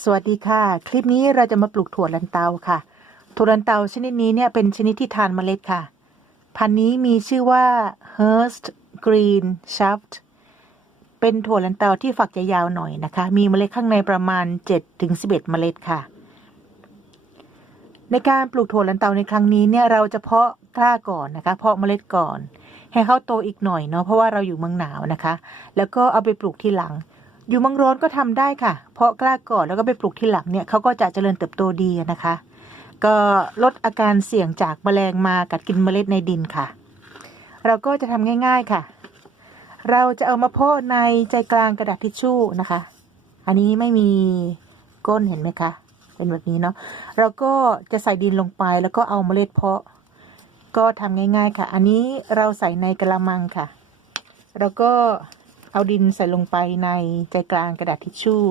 สวัสดีค่ะ คลิปนี้เราจะมาปลูกถั่วลันเตาค่ะ ถั่วลันเตาชนิดนี้เนี่ยเป็นชนิดที่ทานเมล็ดค่ะ พันธุ์นี้มีชื่อว่า Hearst Green Shaft เป็นถั่วลันเตาที่ฝักจะยาวหน่อยนะคะ มีเมล็ดข้างในประมาณ 7-11 เมล็ดค่ะ ในการปลูกถั่วลันเตาในครั้งนี้เนี่ยเราจะเพาะกล้าก่อนนะคะ เพาะเมล็ดก่อน ให้เขาโตอีกหน่อยเนาะเพราะว่าเราอยู่เมืองหนาวนะคะ แล้วก็เอาไปปลูกทีหลัง อยู่เมืองร้อนก็ทำได้ค่ะ เพราะกล้าก่อนแล้วก็ไปปลูกที่หลังเนี่ยเขาก็จะเจริญเติบโตดีนะคะ ก็ลดอาการเสี่ยงจากแมลงมากัดกินเมล็ดในดินค่ะ เราก็จะทำง่าย ๆค่ะ เราจะเอามาเพาะในใจกลางกระดาษทิชชู่นะคะ อันนี้ไม่มีก้นเห็นไหมคะ เป็นแบบนี้เนาะเราก็จะใส่ดินลงไปแล้วก็เอาเมล็ดเพาะ ก็ทำง่าย ๆค่ะ อันนี้เราใส่ในกระมังค่ะ แล้วก็ เอาดินใส่ลงไปในใจกลางกระดาษทิชชู่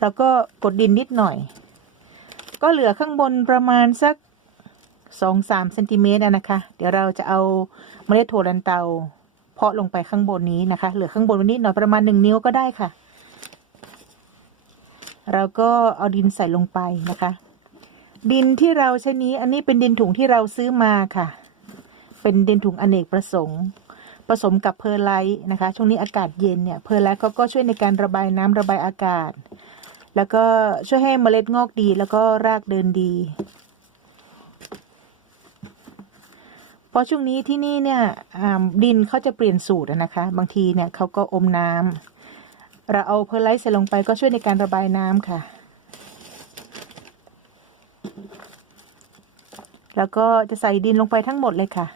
แล้วก็กดดินนิดหน่อย ก็เหลือข้างบนประมาณสักสองสามเซนติเมตรนะคะ เดี๋ยวเราจะเอาเมล็ดถั่วลันเตา เพาะลงไปข้างบนนี้นะคะ เหลือข้างบนนิดหน่อยประมาณหนึ่งนิ้วก็ได้ค่ะ เราก็เอาดินใส่ลงไปนะคะ ดินที่เราใช้นี้อันนี้เป็นดินถุงที่เราซื้อมาค่ะ เป็นดินถุงอเนกประสงค์ผสมกับเพอร์ไลท์นะคะ ช่วงนี้อากาศเย็นเนี่ยเพอร์ไลท์เขาก็ช่วยในการระบายน้ำระบายอากาศ แล้วก็ช่วยให้เมล็ดงอกดี แล้วก็รากเดินดี เพราะช่วงนี้ที่นี่เนี่ยดินเขาจะเปลี่ยนสูตรนะคะ บางทีเนี่ยเขาก็อมน้ำเราเอาเพอร์ไลท์ใส่ลงไปก็ช่วยในการระบายน้ำค่ะ แล้วก็จะใส่ดินลงไปทั้งหมดเลยค่ะ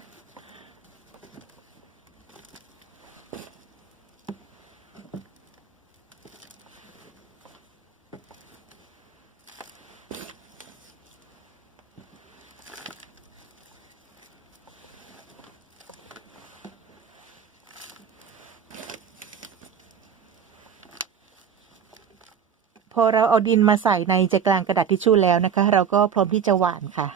อเราเอาดินมาใส่ในใจกลางกระดาษทิชชู่แล้วนะคะ เราก็พร้อมที่จะหว่านค่ะ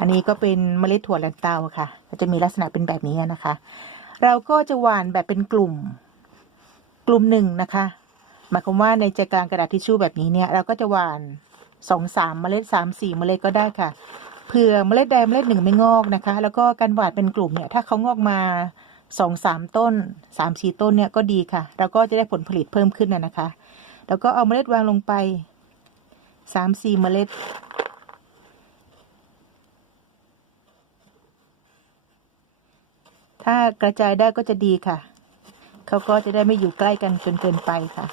อันนี้ก็เป็นเมล็ดถั่วลันเตาค่ะก็จะมีลักษณะเป็นแบบนี้นะคะ เราก็จะหว่านแบบเป็นกลุ่ม กลุ่มหนึ่งนะคะหมายความว่าในใจกลางกระดาษทิชชู่แบบนี้เนี่ย เราก็จะหว่านสองสามเมล็ดสามสี่เมล็ดก็ได้ค่ะเผื่อเมล็ดใดเมล็ดหนึ่งไม่งอกนะคะ แล้วก็การหว่านเป็นกลุ่มเนี่ย ถ้าเขางอกมา สองสามต้นสามสี่ต้นเนี่ยก็ดีค่ะเราก็จะได้ผลผลิตเพิ่มขึ้นนะนะคะ แล้วก็เอาเมล็ดวางลงไปสามสี่เมล็ด ถ้ากระจายได้ก็จะดีค่ะ เขาก็จะได้ไม่อยู่ใกล้กันจนเกินไปค่ะ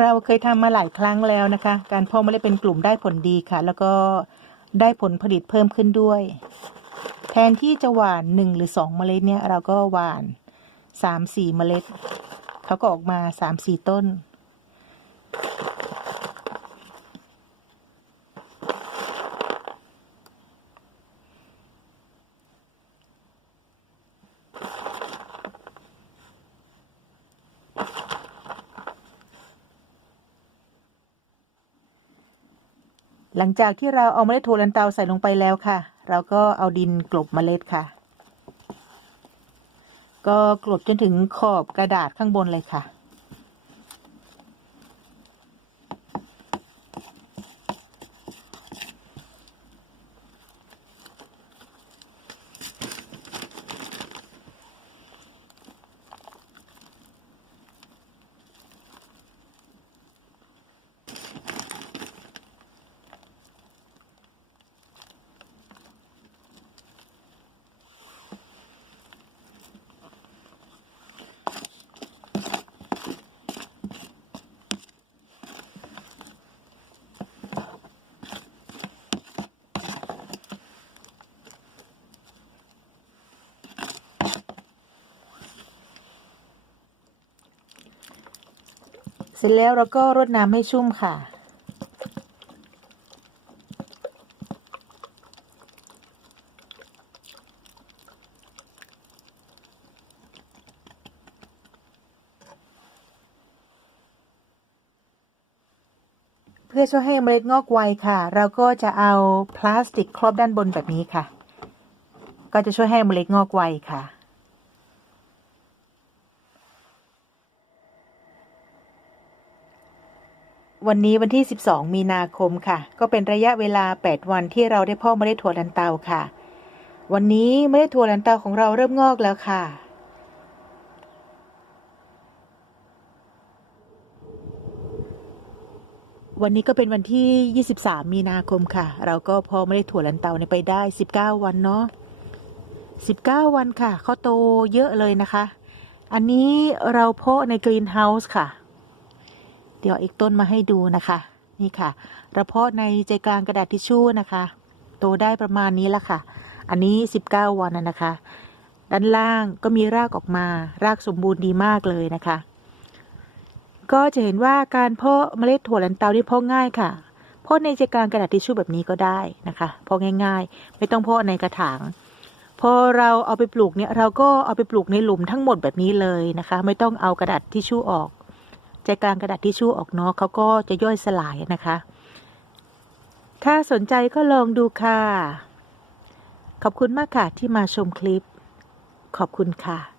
เราเคยทำมาหลายครั้งแล้วนะคะ การเพาะเมล็ดเป็นกลุ่มได้ผลดีค่ะ แล้วก็ได้ผลผลิตเพิ่มขึ้นด้วย แทนที่จะหว่านหนึ่งหรือสองเมล็ดเนี่ย เราก็หว่านสามสี่เมล็ด เขาก็ออกมาสามสี่ต้น หลังจากที่เราเอาเมล็ดถั่วลันเตาใส่ลงไปแล้วค่ะ เราก็เอาดินกลบเมล็ดค่ะ ก็กลบจนถึงขอบกระดาษข้างบนเลยค่ะ สร็จแล้วเราก็รดน้ำให้ชุ่มค่ะ เพื่อช่วยให้เมล็ดงอกไวค่ะ เราก็จะเอาพลาสติกครอบด้านบนแบบนี้ค่ะ ก็จะช่วยให้เมล็ดงอกไวค่ะ วันนี้วันที่ 12 มีนาคมค่ะ ก็เป็นระยะเวลา 8 วันที่เราได้เพาะเมล็ดถั่วลันเตาค่ะ วันนี้เมล็ดถั่วลันเตาของเราเริ่มงอกแล้วค่ะ วันนี้ก็เป็นวันที่ 23 มีนาคมค่ะ เราก็เพอไม่ได้ถั่วลันเตาไปได้ 19 วันเนาะ19 วันค่ะเขาโตเยอะเลยนะคะ อันนี้เราเพาะในกรีนเฮาส์ค่ะ เดี๋ยวอีกต้นมาให้ดูนะคะ นี่ค่ะราเพาะในใจกลางกระดาษทิชชู่นะคะ โตได้ประมาณนี้ละค่ะ อันนี้ 19 วันนะนะคะ ด้านล่างก็มีรากออกมา รากสมบูรณ์ดีมากเลยนะคะ ก็จะเห็นว่าการเพาะเมล็ดถั่วลันเตานี่เพาะง่ายค่ะเพาะในใจกลางกระดาษทิชชู่แบบนี้ก็ได้นะคะเพาะง่าย ๆ ไม่ต้องเพาะในกระถางพอเราเอาไปปลูกเนี่ยเราก็เอาไปปลูกในหลุมทั้งหมดแบบนี้เลยนะคะ ไม่ต้องเอากระดาษทิชชู่ออก ใจกลางกระดาษทิชชู่ออกเนาะเขาก็จะย่อยสลายนะคะ ถ้าสนใจก็ลองดูค่ะ ขอบคุณมากค่ะที่มาชมคลิป ขอบคุณค่ะ